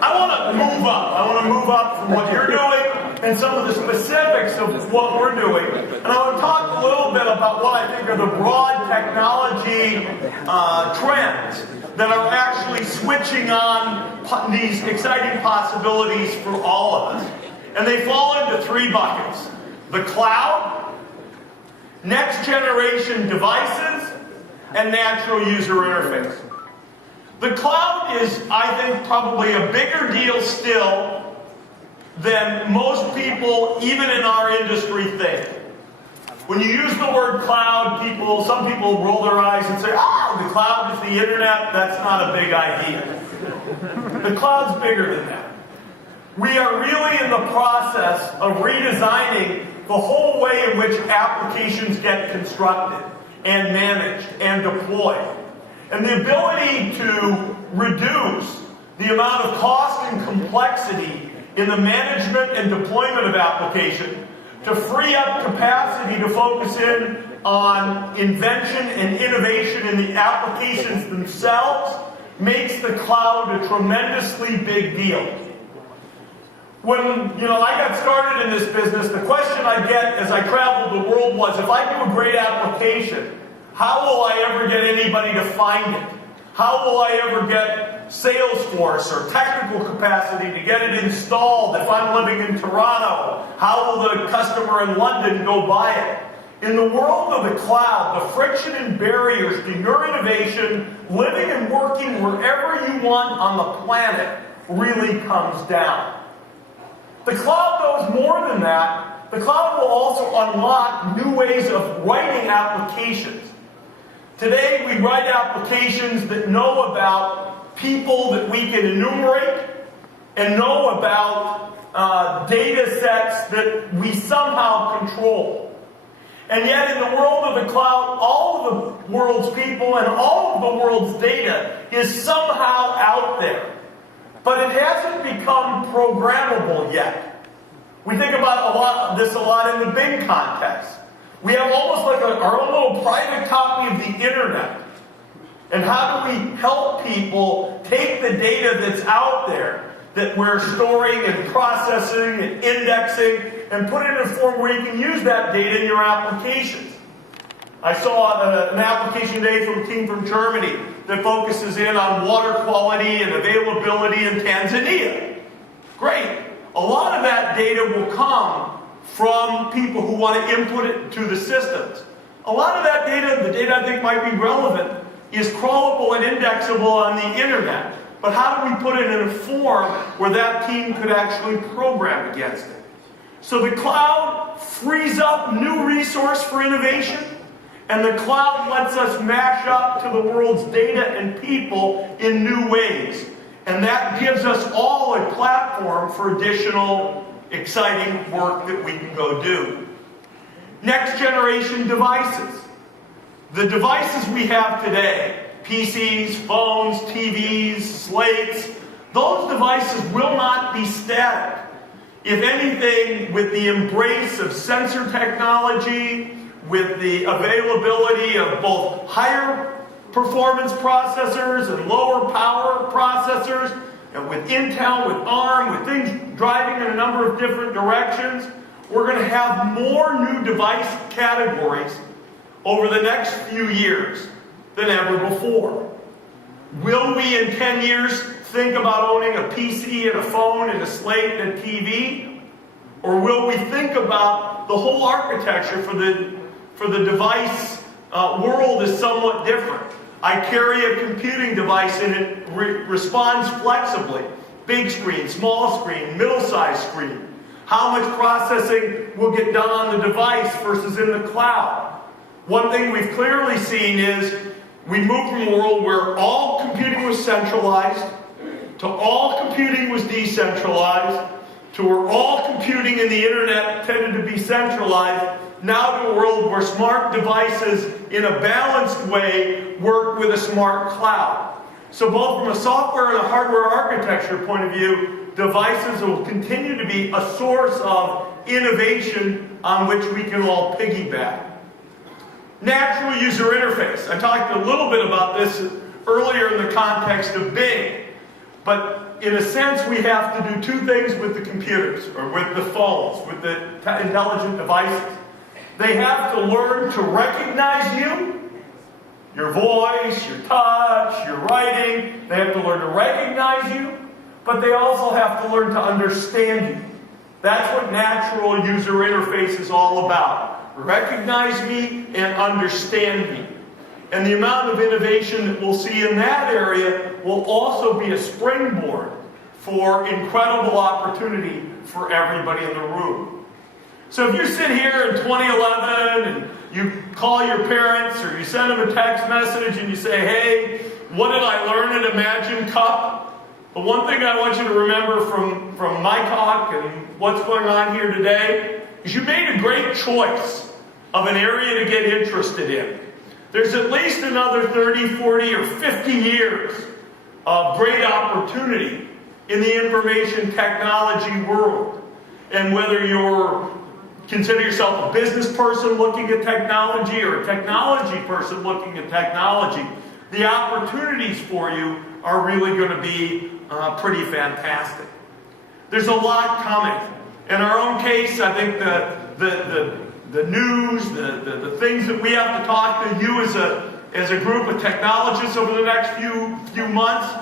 I want to move up. I want to move up from what you're doing and some of the specifics of what we're doing. And I want to talk a little bit about what I think are the broad technology trends that are actually switching on these exciting possibilities for all of us. And they fall into three buckets: the cloud, next generation devices, and natural user interface. The cloud is, I think, probably a bigger deal still than most people, even in our industry, think. When you use the word cloud, some people roll their eyes and say, the cloud is the internet. That's not a big idea. The cloud's bigger than that. We are really in the process of redesigning the whole way in which applications get constructed and managed and deployed. And the ability to reduce the amount of cost and complexity in the management and deployment of application, to free up capacity to focus in on invention and innovation in the applications themselves, makes the cloud a tremendously big deal. When I got started in this business, the question I get as I traveled the world was, if I do a great application, how will I ever get anybody to find it? How will I ever get Salesforce or technical capacity to get it installed if I'm living in Toronto? How will the customer in London go buy it? In the world of the cloud, the friction and barriers to your innovation, living and working wherever you want on the planet, really comes down. The cloud does more than that. The cloud will also unlock new ways of writing applications. Today, we write applications that know about people that we can enumerate and know about data sets that we somehow control. And yet, in the world of the cloud, all of the world's people and all of the world's data is somehow out there. But it hasn't become programmable yet. We think about this a lot in the big context. We have almost like our own little private copy of the internet. And how do we help people take the data that's out there that we're storing and processing and indexing and put it in a form where you can use that data in your applications? I saw an application today from a team from Germany that focuses in on water quality and availability in Tanzania. Great. A lot of that data will come from people who want to input it to the systems. A lot of that data, the data I think might be relevant, is crawlable and indexable on the internet. But how do we put it in a form where that team could actually program against it? So the cloud frees up new resource for innovation, and the cloud lets us mash up to the world's data and people in new ways. And that gives us all a platform for additional exciting work that we can go do. Next generation devices. The devices we have today, PCs, phones, TVs, slates, those devices will not be static. If anything, with the embrace of sensor technology, with the availability of both higher performance processors and lower power processors, and with Intel, with ARM, with things driving in a number of different directions, we're going to have more new device categories over the next few years than ever before. Will we in 10 years think about owning a PC and a phone and a slate and a TV? Or will we think about the whole architecture for the device world is somewhat different? I carry a computing device and it responds flexibly. Big screen, small screen, middle-sized screen. How much processing will get done on the device versus in the cloud? One thing we've clearly seen is we moved from a world where all computing was centralized to all computing was decentralized to where all computing in the internet tended to be centralized, now to a world where smart devices in a balanced way work with a smart cloud. So both from a software and a hardware architecture point of view, devices will continue to be a source of innovation on which we can all piggyback. Natural user interface. I talked a little bit about this earlier in the context of Bing. But in a sense, we have to do two things with the computers, or with the phones, with the intelligent devices. They have to learn to recognize you, your voice, your touch, your writing. They have to learn to recognize you, but they also have to learn to understand you. That's what natural user interface is all about. Recognize me and understand me. And the amount of innovation that we'll see in that area will also be a springboard for incredible opportunity for everybody in the room. So if you sit here in 2011 and you call your parents or you send them a text message and you say, hey, what did I learn at Imagine Cup? The one thing I want you to remember from my talk and what's going on here today is you made a great choice of an area to get interested in. There's at least another 30, 40, or 50 years of great opportunity in the information technology world. And whether you consider yourself a business person looking at technology or a technology person looking at technology, the opportunities for you are really going to be pretty fantastic. There's a lot coming. In our own case, I think the news, the things that we have to talk to you as a group of technologists over the next few months.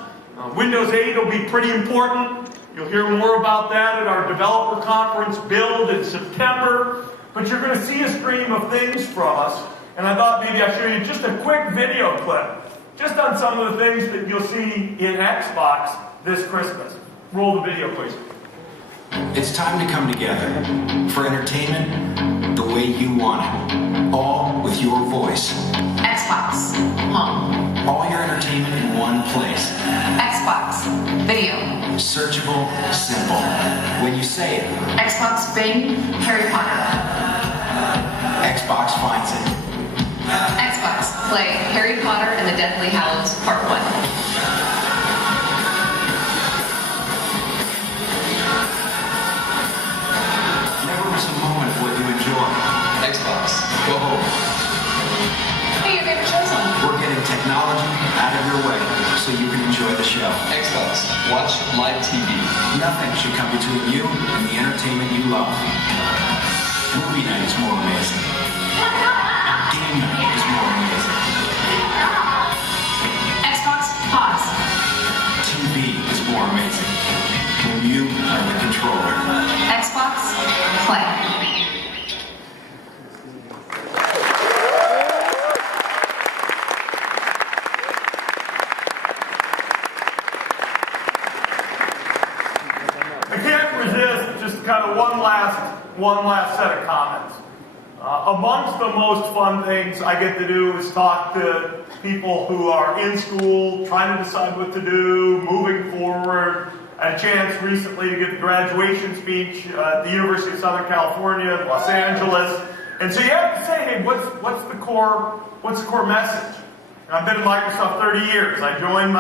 Windows 8 will be pretty important. You'll hear more about that at our developer conference, Build, in September. But you're going to see a stream of things from us. And I thought maybe I'd show you just a quick video clip, just on some of the things that you'll see in Xbox this Christmas. Roll the video, please. It's time to come together for entertainment the way you want it, all with your voice. Xbox Home. All your entertainment in one place. Xbox Video. Searchable, simple. When you say it, Xbox Bing, Harry Potter. Xbox finds it. Xbox Play, Harry Potter and the Deathly Hallows Part 1. Xbox, go home. Hey, your favorite show's on. We're getting technology out of your way so you can enjoy the show. Xbox, watch live TV. Nothing should come between you and the entertainment you love. Movie night is more amazing. Game night is more amazing. Xbox Pause. TV is more amazing when you are the controller. Xbox Play. Kind of one last set of comments. Amongst the most fun things I get to do is talk to people who are in school, trying to decide what to do, moving forward. I had a chance recently to give the graduation speech at the University of Southern California, Los Angeles. And so you have to say, hey, what's the core message? And I've been in Microsoft 30 years. 31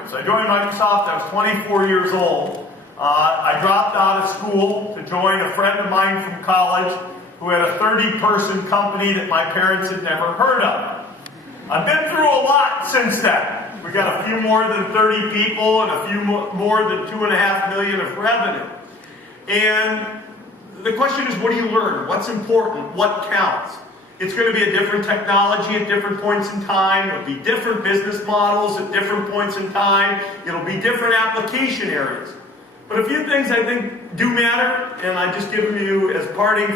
years. I joined Microsoft, I was 24 years old. I dropped out of school to join a friend of mine from college who had a 30-person company that my parents had never heard of. I've been through a lot since then. We got a few more than 30 people and a few more than 2.5 million of revenue. And the question is, what do you learn? What's important? What counts? It's going to be a different technology at different points in time. It'll be different business models at different points in time. It'll be different application areas. But a few things I think do matter, and I just give them to you as parting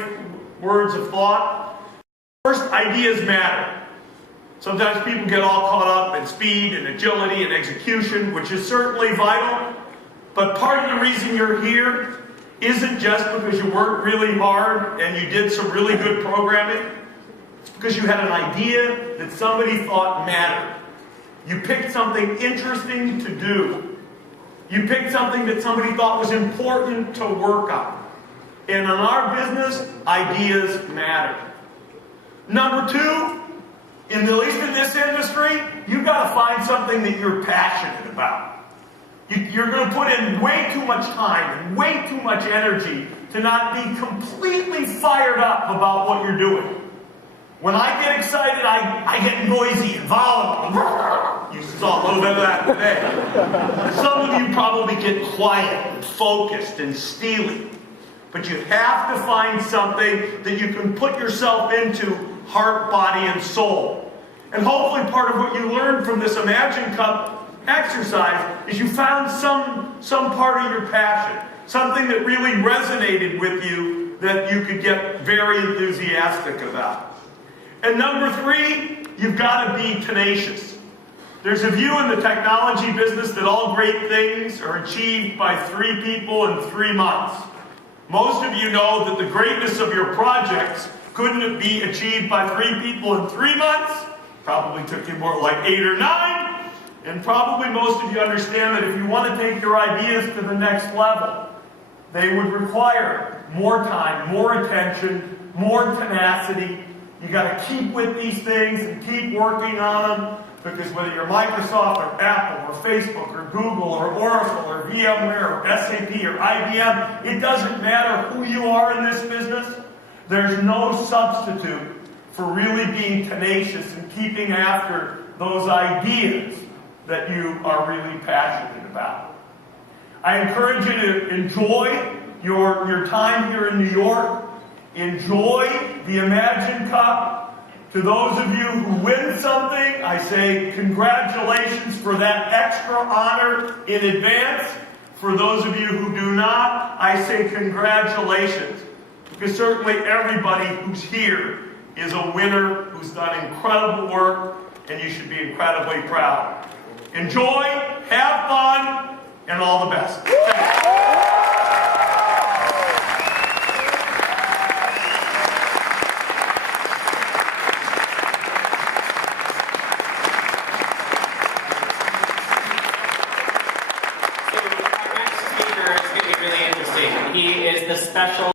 words of thought. First, ideas matter. Sometimes people get all caught up in speed and agility and execution, which is certainly vital. But part of the reason you're here isn't just because you worked really hard and you did some really good programming. It's because you had an idea that somebody thought mattered. You picked something interesting to do. You picked something that somebody thought was important to work on. And in our business, ideas matter. Number two, at least in this industry, you've got to find something that you're passionate about. You're going to put in way too much time and way too much energy to not be completely fired up about what you're doing. When I get excited, I get noisy and volatile. You saw a little bit of that today. Some of you probably get quiet and focused and steely. But you have to find something that you can put yourself into, heart, body, and soul. And hopefully part of what you learned from this Imagine Cup exercise is you found some part of your passion, something that really resonated with you that you could get very enthusiastic about. And number 3, you've got to be tenacious. There's a view in the technology business that all great things are achieved by 3 people in 3 months. Most of you know that the greatness of your projects couldn't be achieved by 3 people in 3 months. Probably took you more like 8 or 9. And probably most of you understand that if you want to take your ideas to the next level, they would require more time, more attention, more tenacity. You got to keep with these things and keep working on them, because whether you're Microsoft or Apple or Facebook or Google or Oracle or VMware or SAP or IBM, it doesn't matter who you are in this business. There's no substitute for really being tenacious and keeping after those ideas that you are really passionate about. I encourage you to enjoy your time here in New York. Enjoy the Imagine Cup. To those of you who win something, I say congratulations for that extra honor in advance. For those of you who do not, I say congratulations. Because certainly everybody who's here is a winner who's done incredible work, and you should be incredibly proud. Enjoy, have fun, and all the best. Thank you. He is the special